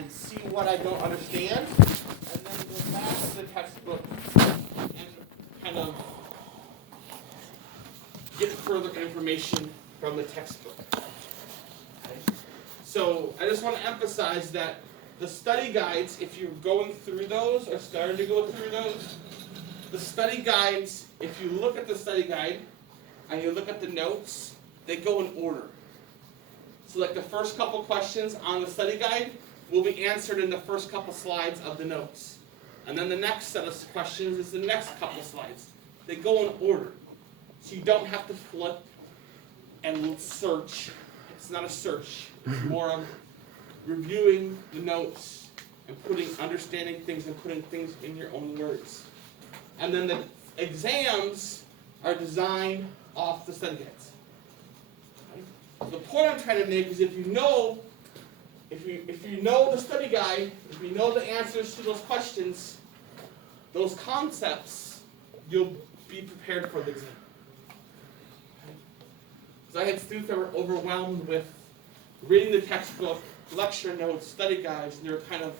and see what I don't understand, and then go back to the textbook and kind of get further information from the textbook. Okay. So I just want to emphasize that the study guides, if you're going through those or starting to go through those, the study guides, if you look at the study guide and you look at the notes, they go in order. So like the first couple questions on the study guide will be answered in the first couple slides of the notes. And then the next set of questions is the next couple slides. They go in order. So you don't have to flip and search. It's not a search. It's more of reviewing the notes and understanding things and putting things in your own words. And then the exams are designed off the study guides. Okay? The point I'm trying to make is if you know the study guide, if you know the answers to those questions, those concepts, you'll be prepared for the exam. Okay? So I had students that were overwhelmed with reading the textbook, lecture notes, study guides, and they were kind of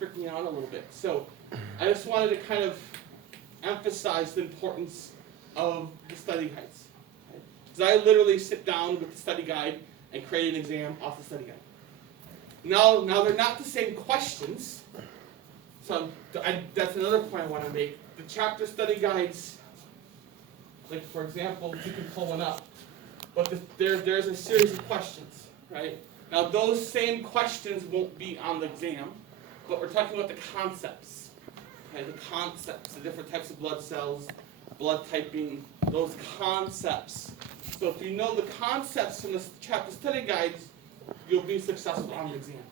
freaking out a little bit. So I just wanted to kind of emphasize the importance of the study guides. Because I literally sit down with the study guide and create an exam off the study guide. Now they're not the same questions. So that's another point I want to make. The chapter study guides, like for example, you can pull one up, but there's a series of questions, right? Now those same questions won't be on the exam, but we're talking about the concepts. Okay, the concepts, the different types of blood cells, blood typing, those concepts. So if you know the concepts from the chapter study guides, you'll be successful on the exam.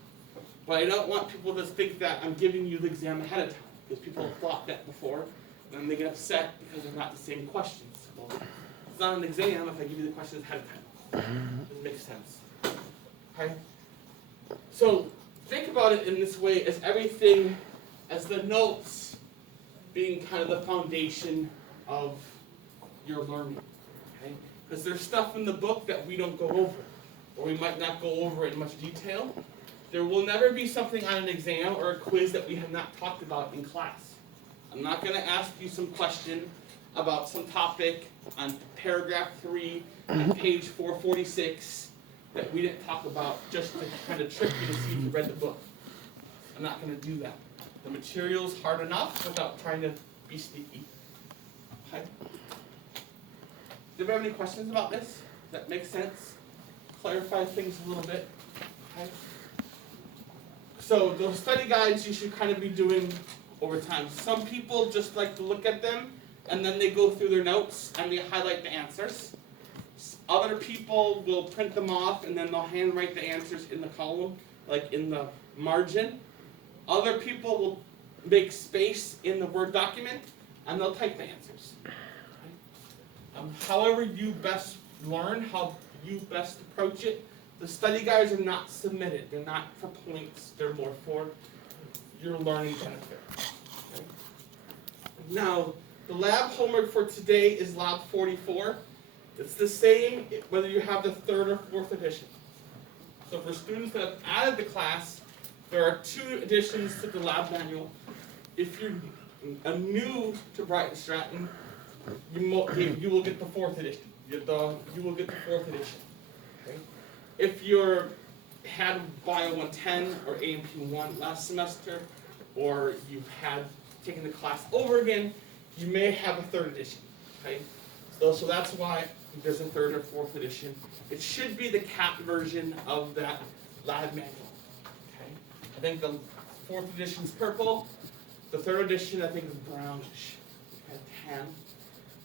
But I don't want people to think that I'm giving you the exam ahead of time, because people have thought that before, and then they get upset because they're not the same questions. Well, it's not an exam if I give you the questions ahead of time. Doesn't make sense. Okay? So think about it in this way as everything, as the notes being kind of the foundation of your learning. Okay? Because there's stuff in the book that we don't go over, or we might not go over in much detail. There will never be something on an exam or a quiz that we have not talked about in class. I'm not going to ask you some question about some topic on paragraph 3 on page 446 that we didn't talk about just to kind of trick you to see if you read the book. I'm not going to do that. The material's hard enough without trying to be sneaky. Okay? Do you have any questions about this? Does that make sense? Clarify things a little bit. Okay? So those study guides you should kind of be doing over time. Some people just like to look at them and then they go through their notes and they highlight the answers. Other people will print them off and then they'll handwrite the answers in the column, like in the margin. Other people will make space in the Word document and they'll type the answers. However you best learn, how you best approach it, the study guides are not submitted. They're not for points. They're more for your learning benefit. Okay? Now, the lab homework for today is lab 44. It's the same whether you have the 3rd or 4th edition. So for students that have added the class, there are 2 additions to the lab manual. If you're new to Bryant Stratton, you will get the 4th edition. You will get the 4th edition. Okay? If you're had Bio 110 or AMP 1 last semester, or you've had taken the class over again, you may have a 3rd edition. Okay? So that's why there's a 3rd or 4th edition. It should be the CAP version of that lab manual. Okay? I think the 4th edition is purple. The 3rd edition, I think, is brownish. Okay, tan.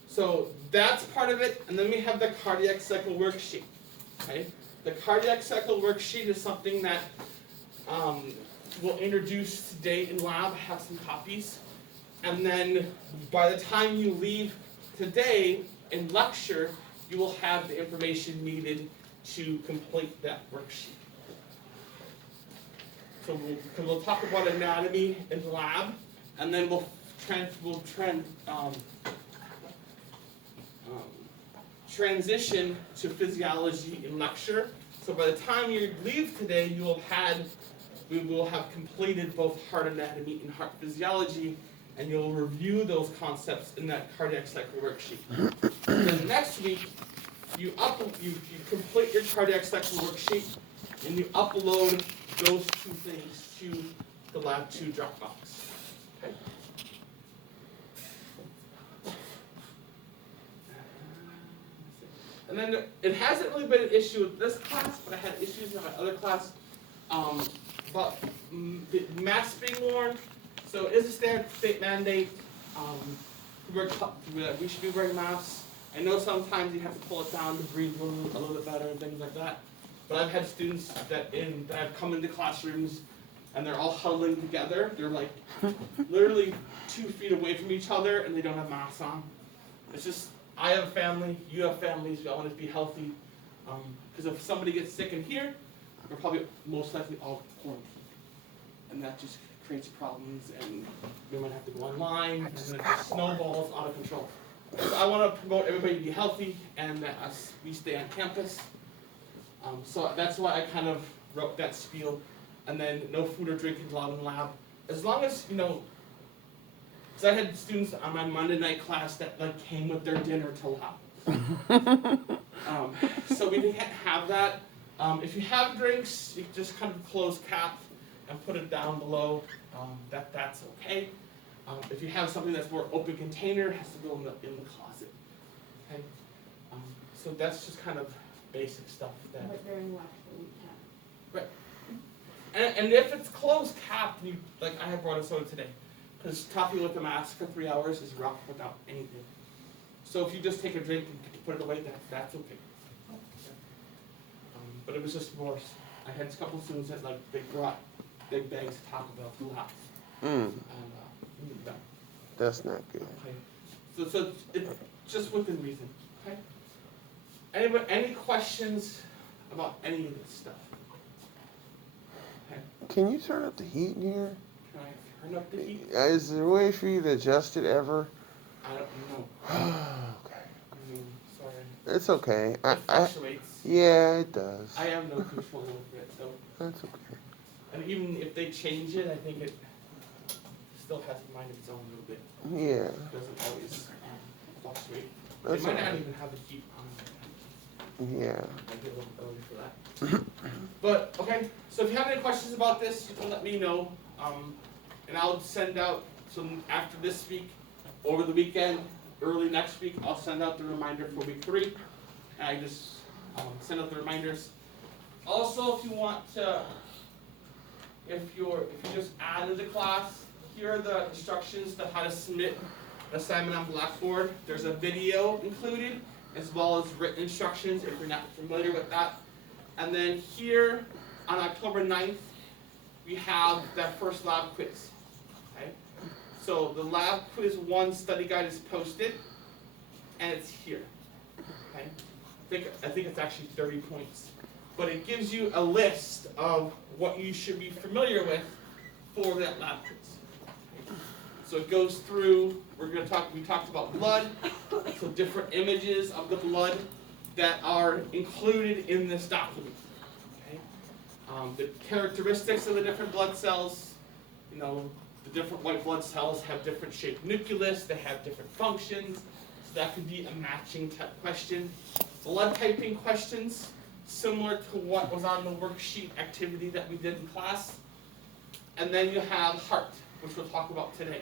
So that's part of it. And then we have the cardiac cycle worksheet. Okay? The cardiac cycle worksheet is something that we'll introduce today in lab. I have some copies. And then by the time you leave today in lecture, you will have the information needed to complete that worksheet. So we'll talk about anatomy in lab, and then we'll transition to physiology in lecture. So by the time you leave today, you will have we will have completed both heart anatomy and heart physiology, and you'll review those concepts in that cardiac cycle worksheet. And then next week, you complete your cardiac cycle worksheet, and you upload those two things to the Lab 2 Dropbox. Okay? And then it hasn't really been an issue with this class, but I had issues in my other class about the masks being worn. So it is a standard state mandate. We should be wearing masks. I know sometimes you have to pull it down to breathe a little bit better and things like that. But I've had students that have come into classrooms and they're all huddling together. They're like literally 2 feet away from each other and they don't have masks on. It's just, I have a family, you have families, we all want to be healthy. Because if somebody gets sick in here, we're probably most likely all quarantined. And that just creates problems, and we might have to go online, and then it just snowballs out of control. So I want to promote everybody to be healthy, and that we stay on campus. So that's why I kind of wrote that spiel. And then no food or drink allowed in the lab. As long as, because I had students on my Monday night class that came with their dinner to lab. So we didn't have that. If you have drinks, you just kind of close cap and put it down below. That's okay. If you have something that's more open container, it has to go in the closet. Okay. So that's just kind of basic stuff. But during lecture we can. Right. And if it's closed cap, I have brought a soda today, because talking with a mask for 3 hours is rough without anything. So if you just take a drink and put it away, that's okay. But it was just more. I had a couple of students that they brought big bags of Taco Bell to the house. And that's not good. Okay. So it's just within reason. Okay. Any questions about any of this stuff? Okay. Can you turn up the heat in here? Can I turn up the heat? Is there a way for you to adjust it ever? I don't know. Okay. Sorry. It's okay. It fluctuates. Yeah, it does. I have no control over it, so. That's okay. And even if they change it, I think it still has a mind of its own a little bit. Yeah. It doesn't always fluctuate. That's they might all not right. even have the heat on. Yeah. Might be a little early for that. But, okay, so if you have any questions about this, you can let me know. And I'll send out, so after this week, over the weekend, early next week, I'll send out the reminder for week 3. And I just send out the reminders. Also, if you want to, if you just added the class, here are the instructions to how to submit an assignment on Blackboard. There's a video included, as well as written instructions if you're not familiar with that. And then here on October 9th, we have that first lab quiz. Okay? So the lab quiz 1 study guide is posted, and it's here. Okay? I think it's actually 30 points. But it gives you a list of what you should be familiar with for that lab quiz. Okay? So it goes through, we talked about blood, so different images of the blood that are included in this document. Okay? The characteristics of the different blood cells, the different white blood cells have different shaped nucleus, they have different functions, so that could be a matching type question. Blood typing questions, similar to what was on the worksheet activity that we did in class. And then you have heart, which we'll talk about today.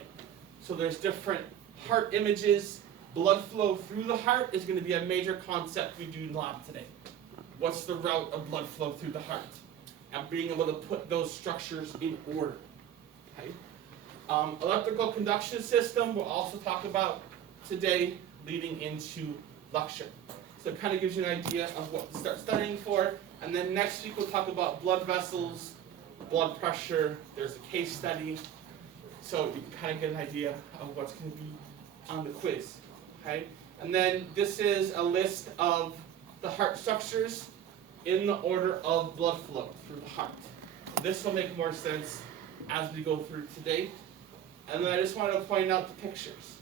So there's different heart images. Blood flow through the heart is going to be a major concept we do in lab today. What's the route of blood flow through the heart? And being able to put those structures in order. Okay? Electrical conduction system we'll also talk about today leading into lecture. So it kind of gives you an idea of what to start studying for. And then next week we'll talk about blood vessels, blood pressure, there's a case study. So you can kind of get an idea of what's going to be on the quiz. Okay? And then this is a list of the heart structures in the order of blood flow through the heart. This will make more sense as we go through today. And then I just wanted to point out the pictures.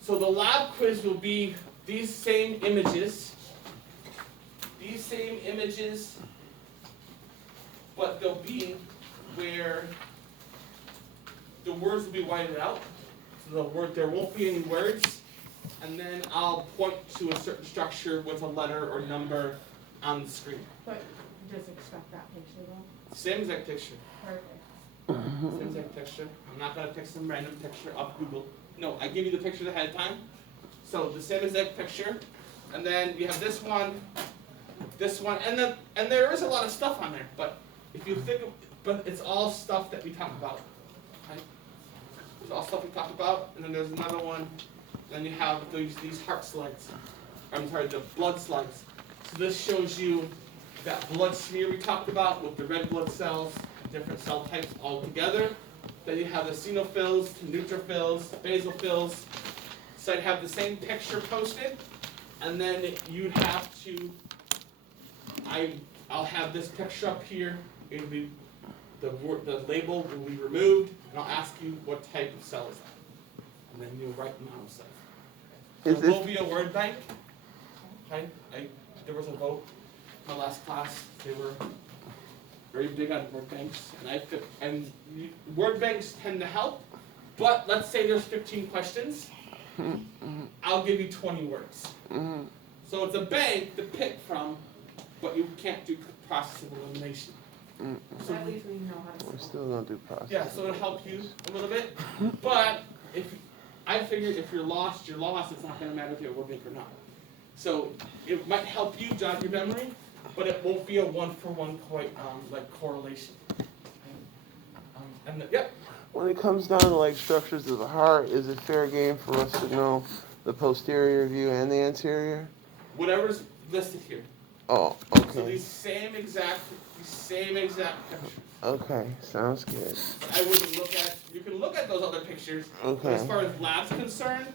So the lab quiz will be these same images but they'll be where the words will be whited out. So there won't be any words, and then I'll point to a certain structure with a letter or number on the screen. But just expect that picture though? Same exact picture. Perfect. Same exact picture. I'm not going to pick some random picture off Google. No, I give you the picture ahead of time. So the same exact picture. And then you have this one, and there is a lot of stuff on there, but if you think but it's all stuff that we talk about. Okay? It's all stuff we talk about, and then there's another one, then you have these heart slides. I'm sorry, the blood slides. So this shows you that blood smear we talked about with the red blood cells, different cell types all together. Then you have the eosinophils, neutrophils, basophils. So I'd have the same picture posted, and then you'd have to, I'll have this picture up here. It'll be, the label will be removed, and I'll ask you what type of cell is that. And then you'll write the amount of cells. So there will be a word bank. Okay? There was a vote in my last class. They were very big on word banks, and word banks tend to help. But let's say there's 15 questions. I'll give you 20 words. So it's a bank to pick from, but you can't do process of elimination. So at least we know how to We're spell. still gonna do process. Yeah, so it'll help you a little bit. But I figure if you're lost, you're lost. It's not going to matter if you have a word bank or not. So it might help you jog your memory, but it won't be a one-for-one correlation. Yep. When it comes down to like structures of the heart, is it fair game for us to know the posterior view and the anterior? Whatever's listed here. Oh, So okay. these same exact pictures. Okay, sounds good. I wouldn't look at. You can look at those other pictures. But Okay. as far as lab's concerned,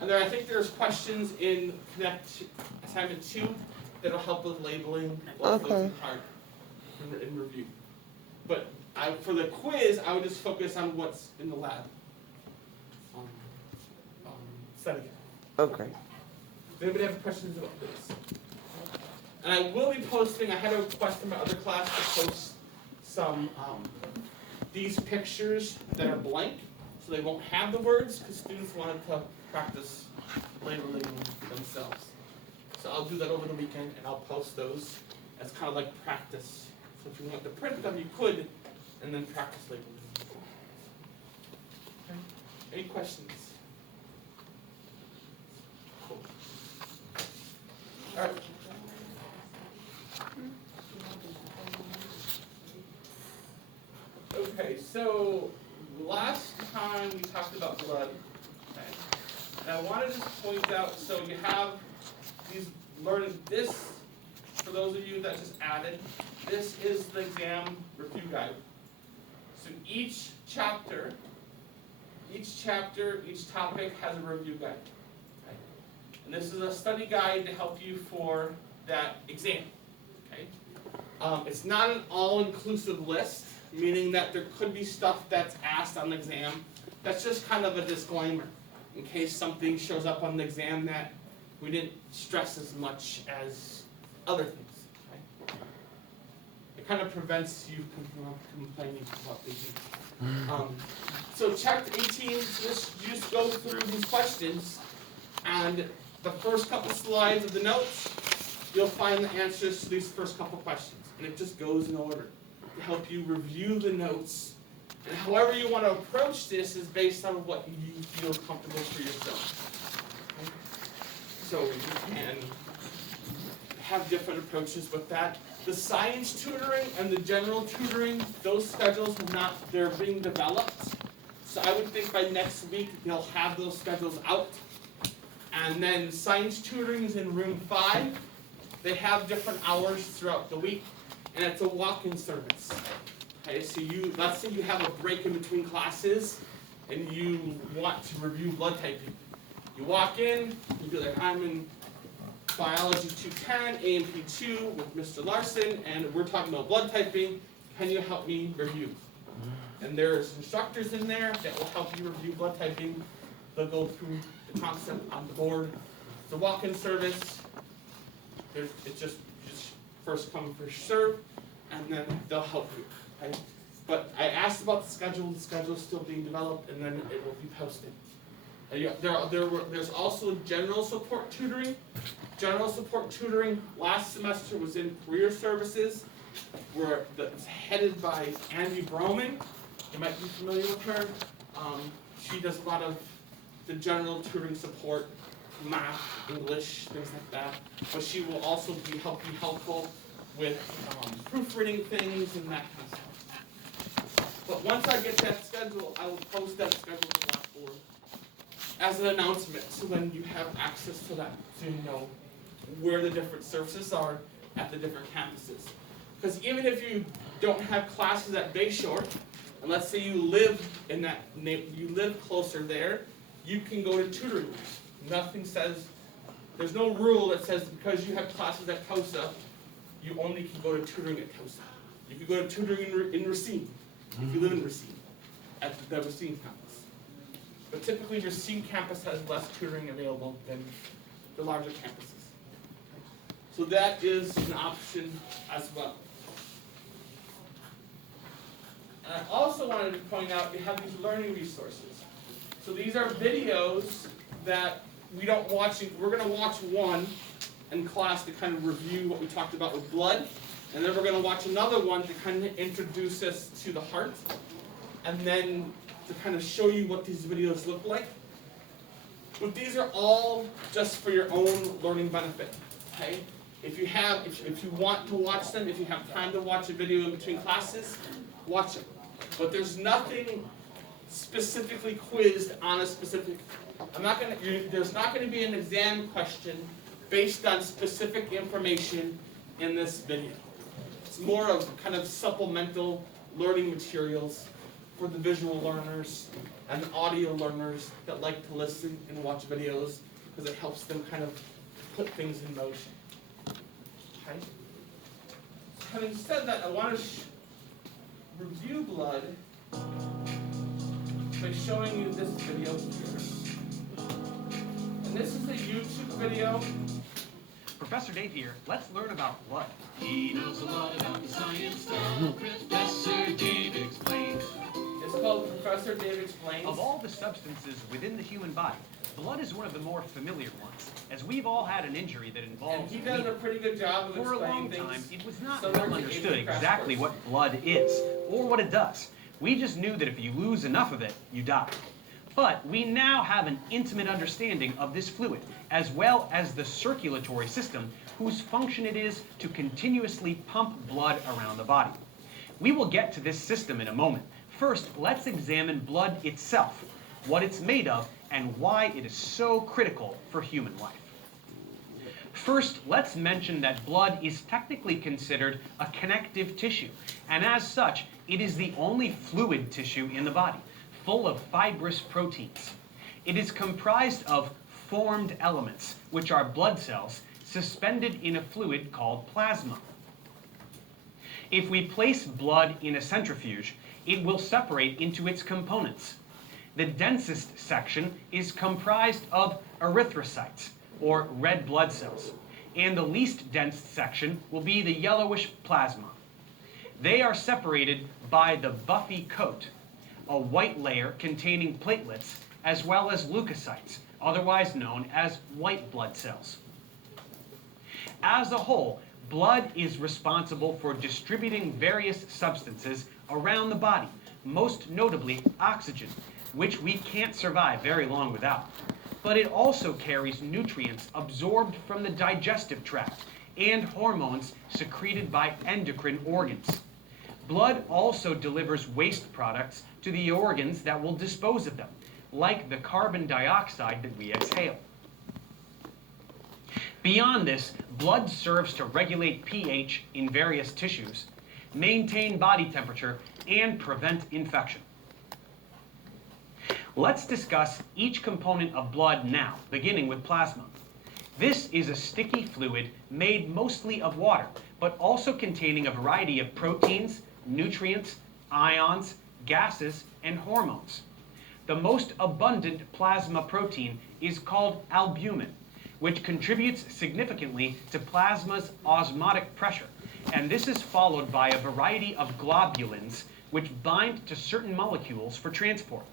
and I think there's questions in Connect Assignment 2 that'll help with labeling blood flows and heart in review. But for the quiz, I would just focus on what's in the lab. Study. Okay. Does anybody have questions about this? And I will be posting. I had a request from my other class to post some these pictures that are blank, so they won't have the words, because students wanted to practice labeling themselves. So I'll do that over the weekend, and I'll post those as kind of like practice. So if you want to print them, you could, and then practice labeling. Okay. Any questions? Cool. All right. Okay, so last time we talked about blood, okay, and I want to just point out, so you have these learning this, for those of you that just added, this is the exam review guide. So each chapter, each topic has a review guide. Okay? And this is a study guide to help you for that exam. Okay? It's not an all-inclusive list, meaning that there could be stuff that's asked on the exam. That's just kind of a disclaimer, in case something shows up on the exam that we didn't stress as much as other things. Okay? It kind of prevents you from complaining about the exam. So chapter 18, you just go through these questions, and the first couple slides of the notes, you'll find the answers to these first couple questions, and it just goes in order to help you review the notes. And however you want to approach this is based on what you feel comfortable for yourself. Okay? So you can have different approaches with that. The science tutoring and the general tutoring, those schedules they're being developed. So I would think by next week they'll have those schedules out. And then science tutoring is in room 5. They have different hours throughout the week, and it's a walk-in service. Okay, so let's say you have a break in between classes, and you want to review blood typing. You walk in, you be like, I'm in Biology 210, AMP 2 with Mr. Larson, and we're talking about blood typing. Can you help me review? And there's instructors in there that will help you review blood typing. They'll go through the concept on the board. It's a walk-in service. It's just first come, first serve. and then they'll help you. Okay? But I asked about the schedule is still being developed, and then it will be posted. There's also general support tutoring. General support tutoring last semester was in career services, where it's headed by Andy Broman. You might be familiar with her. She does a lot of the general tutoring support, math, English, things like that. But she will also be helpful with proofreading things and that kind of stuff. But once I get that schedule, I will post that schedule to Blackboard as an announcement, so then you have access to that, so you know where the different services are at the different campuses. Because even if you don't have classes at Bayshore, and let's say you live in that you live closer there, you can go to tutoring. Nothing says, there's no rule that says because you have classes at COSA, you only can go to tutoring at COSA. You can go to tutoring in Racine, if you live in Racine, at the Racine campus. But typically Racine campus has less tutoring available than the larger campuses. So that is an option as well. And I also wanted to point out we have these learning resources. So these are videos that we don't watch. We're going to watch one in class to kind of review what we talked about with blood. And then we're going to watch another one to kind of introduce us to the heart. And then to kind of show you what these videos look like. But these are all just for your own learning benefit. Okay? If you want to watch them, if you have time to watch a video in between classes, watch it. But there's nothing specifically quizzed on a specific. There's not going to be an exam question based on specific information in this video. It's more of kind of supplemental learning materials for the visual learners and the audio learners that like to listen and watch videos, because it helps them kind of put things in motion. Okay? Having said that, I want to review blood by showing you this video here. And this is a YouTube video. Professor Dave here. Let's learn about blood. He knows a lot about the science stuff. Professor Dave explains. It's called Professor Dave Explains. Of all the substances within the human body, blood is one of the more familiar ones, as we've all had an injury that involves and he does a pretty good job of For a long explaining time, things. it was not similar well to understood Asian crash exactly course. what blood is, or what it does. We just knew that if you lose enough of it, you die. But we now have an intimate understanding of this fluid, as well as the circulatory system, whose function it is to continuously pump blood around the body. We will get to this system in a moment. First, let's examine blood itself, what it's made of, and why it is so critical for human life. First, let's mention that blood is technically considered a connective tissue, and as such, it is the only fluid tissue in the body, full of fibrous proteins. It is comprised of formed elements, which are blood cells, suspended in a fluid called plasma. If we place blood in a centrifuge, it will separate into its components. The densest section is comprised of erythrocytes, or red blood cells, and the least dense section will be the yellowish plasma. They are separated by the buffy coat, a white layer containing platelets, as well as leukocytes, otherwise known as white blood cells. As a whole, blood is responsible for distributing various substances around the body, most notably oxygen, which we can't survive very long without. But it also carries nutrients absorbed from the digestive tract and hormones secreted by endocrine organs. Blood also delivers waste products to the organs that will dispose of them, like the carbon dioxide that we exhale. Beyond this, blood serves to regulate pH in various tissues, maintain body temperature, and prevent infection. Let's discuss each component of blood now, beginning with plasma. This is a sticky fluid made mostly of water, but also containing a variety of proteins, nutrients, ions, gases, and hormones. The most abundant plasma protein is called albumin, which contributes significantly to plasma's osmotic pressure and this is followed by a variety of globulins which bind to certain molecules for transport.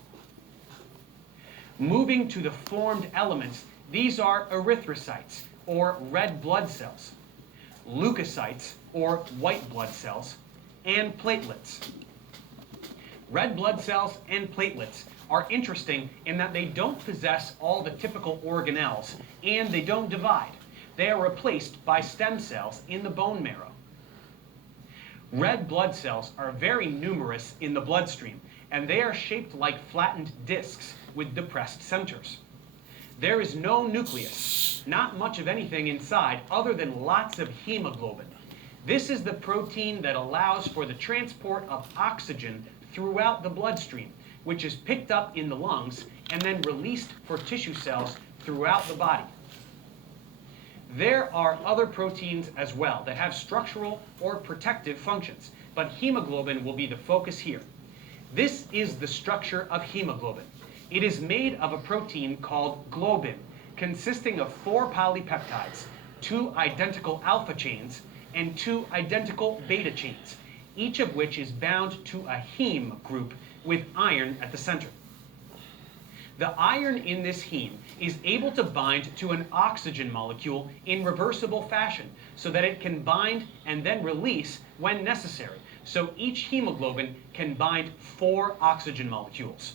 Moving to the formed elements, these are erythrocytes, or red blood cells, leukocytes, or white blood cells, and platelets. Red blood cells and platelets are interesting in that they don't possess all the typical organelles, and they don't divide. They are replaced by stem cells in the bone marrow. Red blood cells are very numerous in the bloodstream, and they are shaped like flattened discs with depressed centers. There is no nucleus, not much of anything inside other than lots of hemoglobin. This is the protein that allows for the transport of oxygen throughout the bloodstream, which is picked up in the lungs and then released for tissue cells throughout the body. There are other proteins as well that have structural or protective functions, but hemoglobin will be the focus here. This is the structure of hemoglobin. It is made of a protein called globin, consisting of 4 polypeptides, 2 identical alpha chains, and 2 identical beta chains, each of which is bound to a heme group with iron at the center. The iron in this heme is able to bind to an oxygen molecule in reversible fashion so that it can bind and then release when necessary. So each hemoglobin can bind 4 oxygen molecules.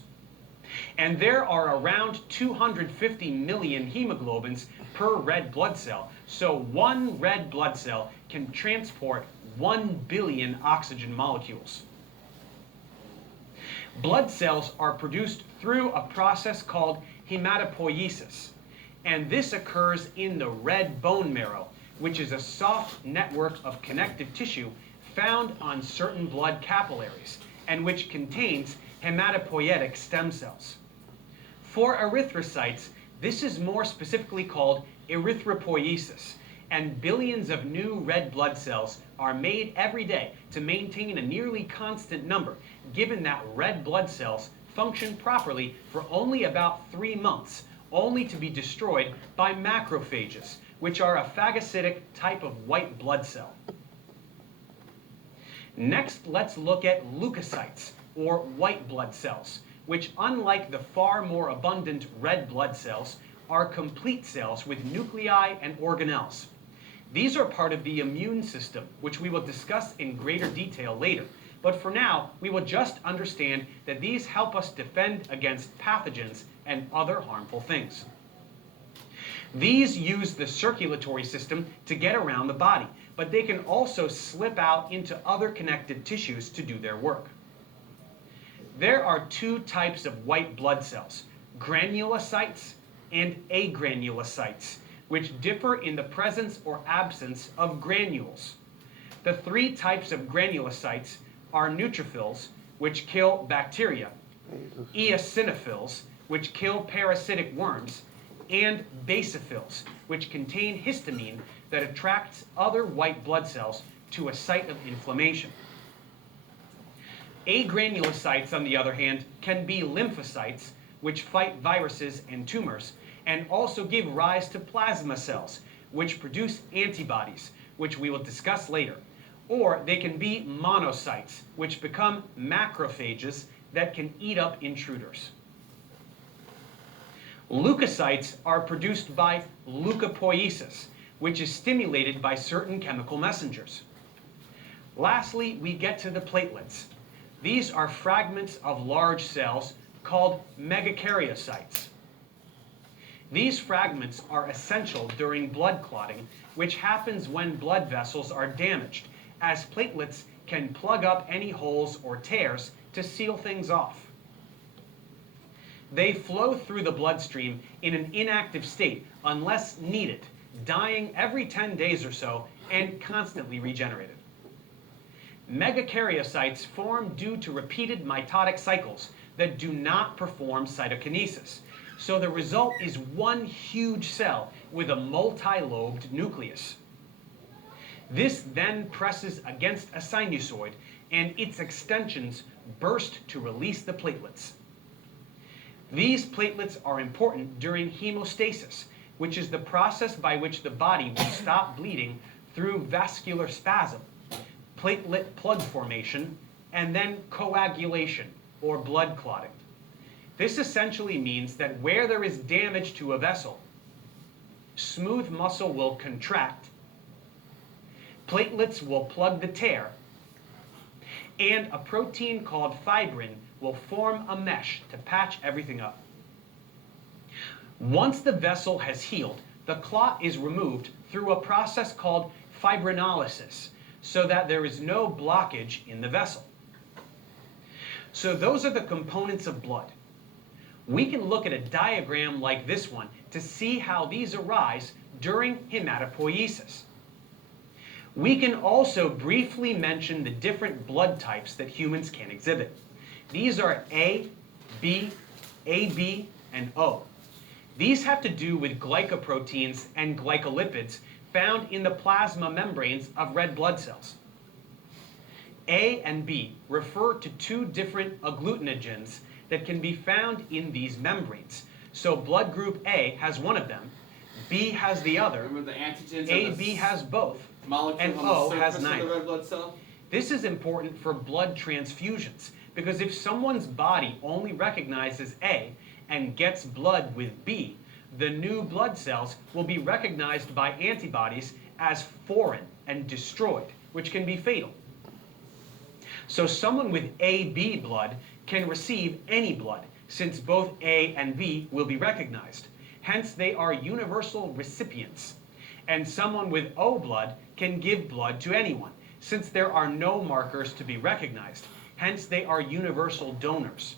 And there are around 250 million hemoglobins per red blood cell. So one red blood cell can transport 1 billion oxygen molecules. Blood cells are produced through a process called hematopoiesis, and this occurs in the red bone marrow, which is a soft network of connective tissue found on certain blood capillaries, and which contains hematopoietic stem cells. For erythrocytes, this is more specifically called erythropoiesis, and billions of new red blood cells are made every day to maintain a nearly constant number, given that red blood cells function properly for only about 3 months, only to be destroyed by macrophages, which are a phagocytic type of white blood cell. Next, let's look at leukocytes, or white blood cells, which, unlike the far more abundant red blood cells, are complete cells with nuclei and organelles. These are part of the immune system, which we will discuss in greater detail later. But for now, we will just understand that these help us defend against pathogens and other harmful things. These use the circulatory system to get around the body, but they can also slip out into other connective tissues to do their work. There are 2 types of white blood cells, granulocytes and agranulocytes, which differ in the presence or absence of granules. The 3 types of granulocytes are neutrophils, which kill bacteria, eosinophils, which kill parasitic worms, and basophils, which contain histamine that attracts other white blood cells to a site of inflammation. Agranulocytes, on the other hand, can be lymphocytes, which fight viruses and tumors, and also give rise to plasma cells, which produce antibodies, which we will discuss later. Or they can be monocytes, which become macrophages that can eat up intruders. Leukocytes are produced by leukopoiesis, which is stimulated by certain chemical messengers. Lastly, we get to the platelets. These are fragments of large cells called megakaryocytes. These fragments are essential during blood clotting, which happens when blood vessels are damaged, as platelets can plug up any holes or tears to seal things off. They flow through the bloodstream in an inactive state unless needed, dying every 10 days or so and constantly regenerated. Megakaryocytes form due to repeated mitotic cycles that do not perform cytokinesis. So the result is one huge cell with a multi-lobed nucleus. This then presses against a sinusoid, and its extensions burst to release the platelets. These platelets are important during hemostasis, which is the process by which the body will stop bleeding through vascular spasm. platelet plug formation, and then coagulation, or blood clotting. This essentially means that where there is damage to a vessel, smooth muscle will contract, platelets will plug the tear, and a protein called fibrin will form a mesh to patch everything up. Once the vessel has healed, the clot is removed through a process called fibrinolysis, so that there is no blockage in the vessel. So those are the components of blood. We can look at a diagram like this one to see how these arise during hematopoiesis. We can also briefly mention the different blood types that humans can exhibit. These are A, B, AB, and O. These have to do with glycoproteins and glycolipids found in the plasma membranes of red blood cells. A and B refer to two different agglutinogens that can be found in these membranes. So blood group A has one of them, B has the other, Remember the antigens AB has both, molecule and on O the has surface of neither. the red blood cell? This is important for blood transfusions, because if someone's body only recognizes A and gets blood with B, the new blood cells will be recognized by antibodies as foreign and destroyed, which can be fatal. So someone with AB blood can receive any blood, since both A and B will be recognized. Hence, they are universal recipients. And someone with O blood can give blood to anyone, since there are no markers to be recognized. Hence, they are universal donors.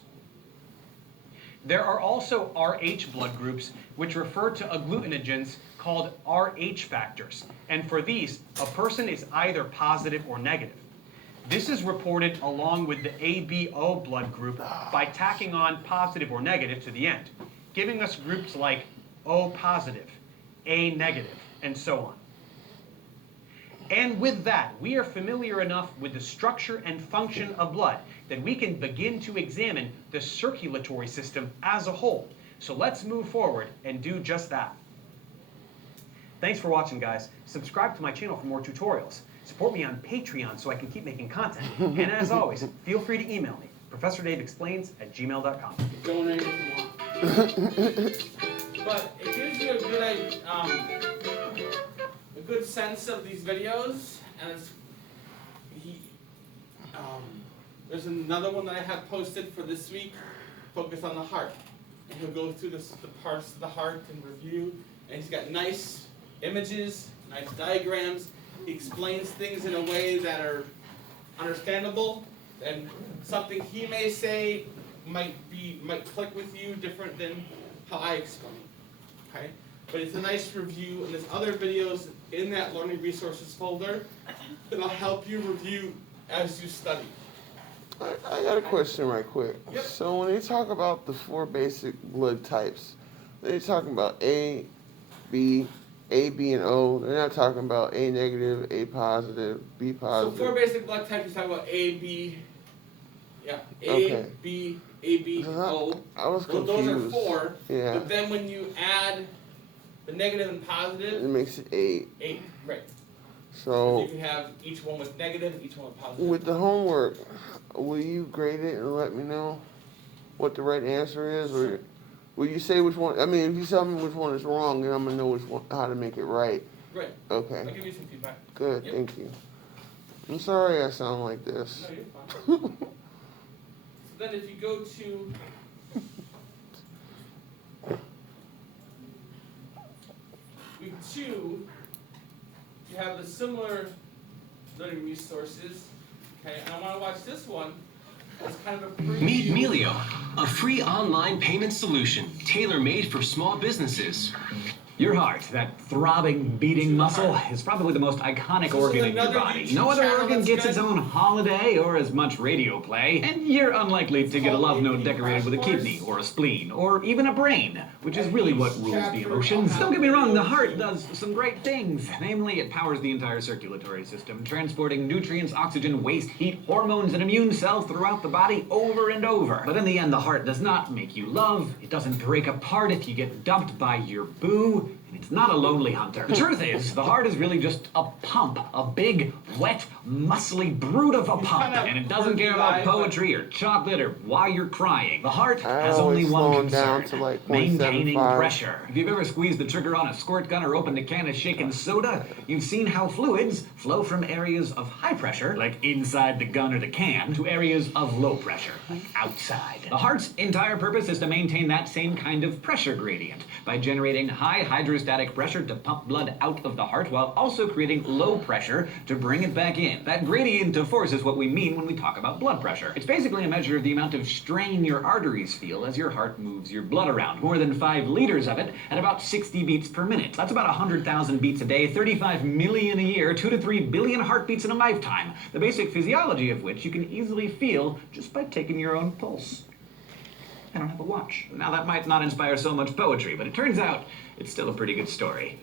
There are also Rh blood groups, which refer to agglutinogens called Rh factors. And for these, a person is either positive or negative. This is reported along with the ABO blood group by tacking on positive or negative to the end, giving us groups like O positive, A negative, and so on. And with that, we are familiar enough with the structure and function of blood that we can begin to examine the circulatory system as a whole. So let's move forward and do just that. Thanks for watching, guys. Subscribe to my channel for more tutorials. Support me on Patreon so I can keep making content. And as always, feel free to email me, ProfessorDaveExplains@gmail.com. Don't know anything more. But it gives you a good sense of these videos, and there's another one that I have posted for this week, focused on the heart, and he'll go through the parts of the heart and review, and he's got nice images, nice diagrams. He explains things in a way that are understandable, and something he may say might click with you different than how I explain. Okay, but it's a nice review, and there's other videos in that learning resources folder that'll help you review as you study. I got a question right quick. Yep. So when they talk about the 4 basic blood types, they're talking about A, B, and O. They're not talking about A negative, A positive, B So positive. 4 basic blood types, you talk about A, B, A, Okay. B, O. I was Well, confused. those are 4. Yeah. But then when you add the negative and It positive, makes it 8. 8, right. So You can have each one with negative and each one with positive. with the homework, will you grade it and let me know what the right answer is, or will you say which one? I mean, if you tell me which one is wrong, then I'm gonna know which one, how to make it right. Right. I'll Okay. give you some feedback. Good. Yep. Thank you. I'm sorry I sound like this. No, you're fine. So then if you go to week 2, you have the similar learning resources. Okay, and I want to watch this one. It's kind of a free. Meet Melio, a free online payment solution tailor-made for small businesses. Your heart, that throbbing, beating muscle, is probably the most iconic organ in your another body. YouTube No other channel organ that's gets good. its own holiday or as much radio play, and you're unlikely to get a love note decorated with a kidney or a spleen or even a brain, which is really what rules the emotions. Don't get me wrong, the heart does some great things. Namely, it powers the entire circulatory system, transporting nutrients, oxygen, waste, heat, hormones, and immune cells throughout the body over and over. But in the end, the heart does not make you love. It doesn't break apart if you get dumped by your boo. It's not a lonely hunter. The truth is, the heart is really just a pump. A big, wet, muscly brute of a pump. And it doesn't care about poetry or chocolate or why you're crying. The heart has only one concern. To like maintaining 0.75. pressure. If you've ever squeezed the trigger on a squirt gun or opened a can of shaken soda, you've seen how fluids flow from areas of high pressure, like inside the gun or the can, to areas of low pressure, like outside. The heart's entire purpose is to maintain that same kind of pressure gradient by generating high hydrostatic pressure to pump blood out of the heart while also creating low pressure to bring it back in. That gradient of force is what we mean when we talk about blood pressure. It's basically a measure of the amount of strain your arteries feel as your heart moves your blood around. More than 5 liters of it at about 60 beats per minute. That's about 100,000 beats a day, 35 million a year, 2 to 3 billion heartbeats in a lifetime. The basic physiology of which you can easily feel just by taking your own pulse. I don't have a watch. Now that might not inspire so much poetry, but it turns out it's still a pretty good story.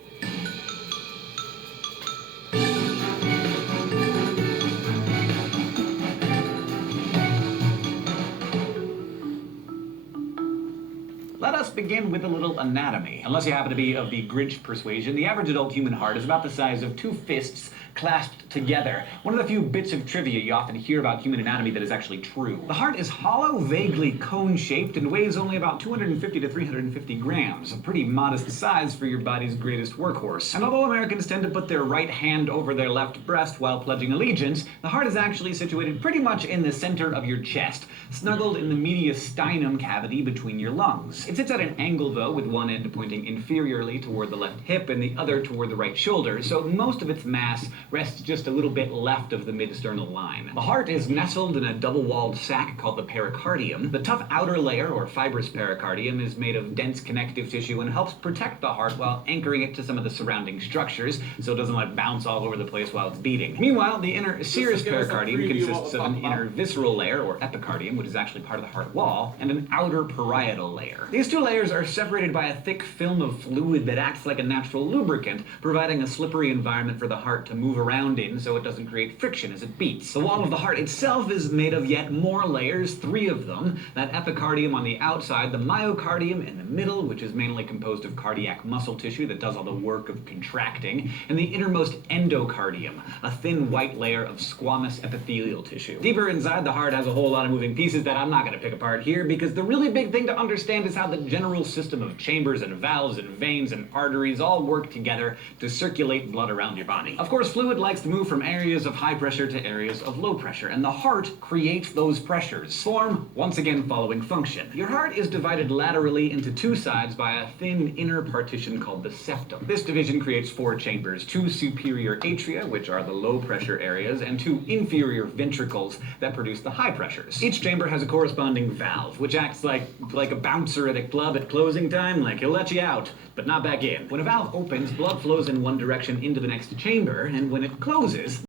Let us begin with a little anatomy. Unless you happen to be of the Grinch persuasion, the average adult human heart is about the size of 2 fists clasped together. One of the few bits of trivia you often hear about human anatomy that is actually true. The heart is hollow, vaguely cone-shaped, and weighs only about 250 to 350 grams, a pretty modest size for your body's greatest workhorse. And although Americans tend to put their right hand over their left breast while pledging allegiance, the heart is actually situated pretty much in the center of your chest, snuggled in the mediastinum cavity between your lungs. It sits at an angle, though, with one end pointing inferiorly toward the left hip and the other toward the right shoulder, so most of its mass rests just a little bit left of the mid-sternal line. The heart is nestled in a double-walled sac called the pericardium. The tough outer layer, or fibrous pericardium, is made of dense connective tissue and helps protect the heart while anchoring it to some of the surrounding structures, so it doesn't like bounce all over the place while it's beating. Meanwhile, the inner serous pericardium consists of an inner visceral layer, or epicardium, which is actually part of the heart wall, and an outer parietal layer. These two layers are separated by a thick film of fluid that acts like a natural lubricant, providing a slippery environment for the heart to move around in so it doesn't create friction as it beats. The wall of the heart itself is made of yet more layers, 3 of them. That epicardium on the outside, the myocardium in the middle, which is mainly composed of cardiac muscle tissue that does all the work of contracting, and the innermost endocardium, a thin white layer of squamous epithelial tissue. Deeper inside, the heart has a whole lot of moving pieces that I'm not going to pick apart here, because the really big thing to understand is how the general system of chambers and valves and veins and arteries all work together to circulate blood around your body. Of course, fluid likes to move from areas of high pressure to areas of low pressure, and the heart creates those pressures. Form, once again, following function. Your heart is divided laterally into 2 sides by a thin inner partition called the septum. This division creates 4 chambers, 2 superior atria, which are the low pressure areas, and 2 inferior ventricles that produce the high pressures. Each chamber has a corresponding valve, which acts like a bouncer at a club at closing time, like he'll let you out, but not back in. When a valve opens, blood flows in one direction into the next chamber, and when it closes,